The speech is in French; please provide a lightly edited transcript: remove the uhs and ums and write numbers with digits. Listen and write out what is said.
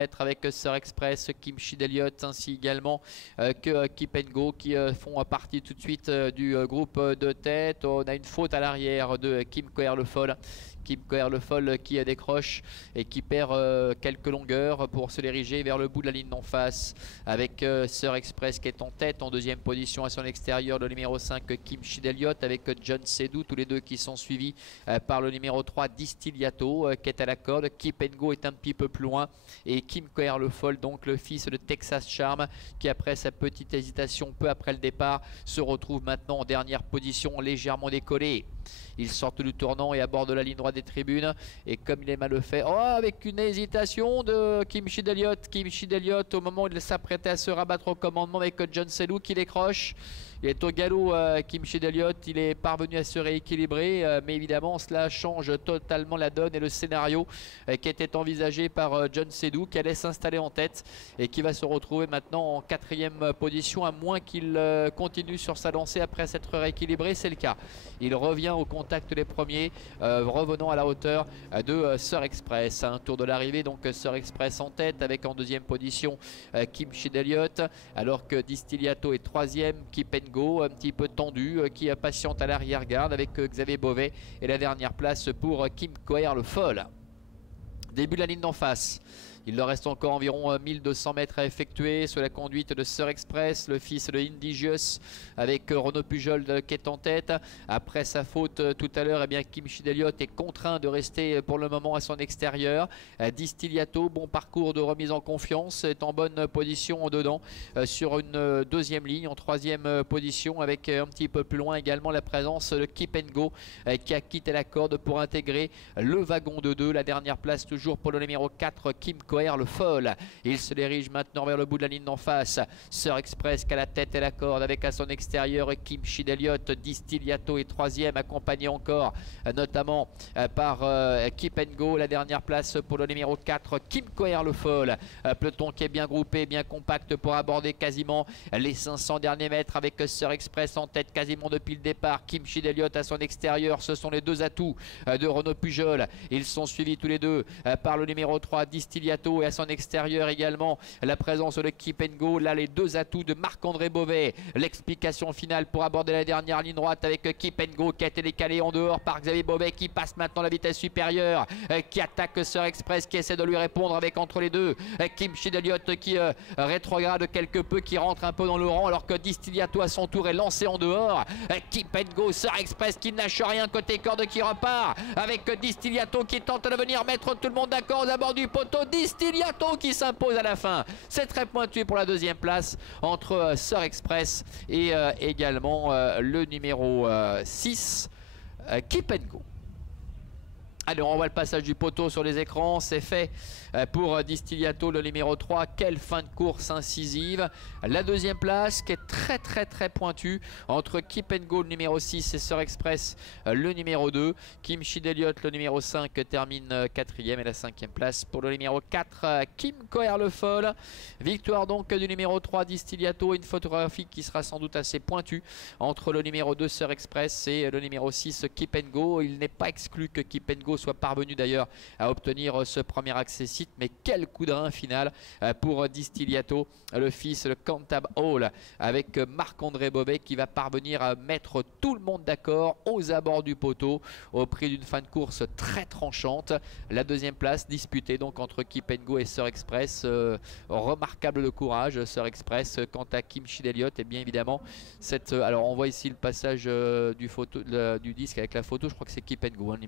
avec Sir Express, Kim Schied-Elliott ainsi également que Keep and Go qui font partie tout de suite du groupe de tête. On a une faute à l'arrière de Kim Coher-Le-Foll. Kim Coher-Le-Foll qui décroche et qui perd quelques longueurs pour se diriger vers le bout de la ligne d'en face, avec Sir Express qui est en tête. En deuxième position à son extérieur, le numéro 5 Kim Schied-Elliott avec John Sedou, tous les deux qui sont suivis par le numéro 3 Distillato qui est à la corde. Keep and Go est un petit peu plus loin et Kim Coher-Le-Foll, donc le fils de Texas Charm, qui après sa petite hésitation peu après le départ se retrouve maintenant en dernière position, légèrement décollé. Ils sortent du tournant et abordent la ligne droite des tribunes. Et comme il est mal fait, avec une hésitation de Kim Schied-Elliott. Kim Schied-Elliott, au moment où il s'apprêtait à se rabattre au commandement avec John Sedou qui décroche. Il est au galop, Kim Schied-Elliott. Il est parvenu à se rééquilibrer. Mais évidemment, cela change totalement la donne et le scénario qui était envisagé par John Sedou, qui allait s'installer en tête et qui va se retrouver maintenant en quatrième position, à moins qu'il continue sur sa lancée après s'être rééquilibré. C'est le cas. Il revient au contact des premiers, revenant à la hauteur de Sir Express. Un tour de l'arrivée, donc Sir Express en tête avec en deuxième position Kim Schied-Elliott, alors que Distillato est troisième. Keep and Go un petit peu tendu, qui patiente à l'arrière-garde avec Xavier Beauvais, et la dernière place pour Kim Coher-Le-Foll. Début de la ligne d'en face. Il leur reste encore environ 1200 mètres à effectuer sous la conduite de Sir Express, le fils de Indigius, avec Renaud Pujol qui est en tête. Après sa faute tout à l'heure, Kim Schied-Elliott est contraint de rester pour le moment à son extérieur. Distillato, bon parcours de remise en confiance, est en bonne position dedans sur une deuxième ligne, en troisième position, avec un petit peu plus loin également la présence de Keep and Go qui a quitté la corde pour intégrer le wagon de 2. La dernière place toujours pour le numéro 4, Kim Coher-Le-Foll. Il se dirige maintenant vers le bout de la ligne d'en face. Sir Express qui a la tête et la corde avec à son extérieur Kim Schied-Elliott. Distillato est troisième, accompagné encore notamment par Keep and Go. La dernière place pour le numéro 4, Kim Coher-Le-Foll. Peloton qui est bien groupé, bien compact pour aborder quasiment les 500 derniers mètres, avec Sir Express en tête quasiment depuis le départ. Kim Schied-Elliott à son extérieur. Ce sont les deux atouts de Renaud Pujol. Ils sont suivis tous les deux par le numéro 3 Distillato, et à son extérieur également la présence de Keep and Go. Là, les deux atouts de Marc-André Beauvais. L'explication finale pour aborder la dernière ligne droite avec Keep and Go qui a été décalé en dehors par Xavier Beauvais, qui passe maintenant la vitesse supérieure, qui attaque Sir Express, qui essaie de lui répondre avec entre les deux Kim Schied-Elliott qui rétrograde quelque peu, qui rentre un peu dans le rang, alors que Distillato à son tour est lancé en dehors. Keep and Go, Sir Express qui ne lâche rien côté corde, qui repart avec Distillato qui tente de venir mettre tout le monde d'accord aux abords du poteau. Distillato qui s'impose à la fin. C'est très pointu pour la deuxième place entre Sir Express et également le numéro 6, Keep and Go. Allez, on voit le passage du poteau sur les écrans. C'est fait pour Distillato, le numéro 3. Quelle fin de course incisive. La deuxième place qui est très pointue entre Keep and Go, le numéro 6, et Sir Express, le numéro 2. Kim Schied-Elliott, le numéro 5, termine quatrième, et la cinquième place pour le numéro 4, Kim Coher-Le-Foll. Victoire donc du numéro 3, Distillato. Une photographie qui sera sans doute assez pointue entre le numéro 2, Sir Express, et le numéro 6, Keep and Go. Il n'est pas exclu que Keep and Go soit parvenu d'ailleurs à obtenir ce premier accessite, mais quel coup de rein final pour Distillato, le fils de Cantab Hall, avec Marc-André Beauvais qui va parvenir à mettre tout le monde d'accord aux abords du poteau au prix d'une fin de course très tranchante. La deuxième place disputée donc entre Keep and Go et Sir Express. Remarquable de courage Sir Express. Quant à Kim Schied-Elliott, et bien évidemment alors on voit ici le passage du disque avec la photo. Je crois que c'est Keep and Go, hein, le numéro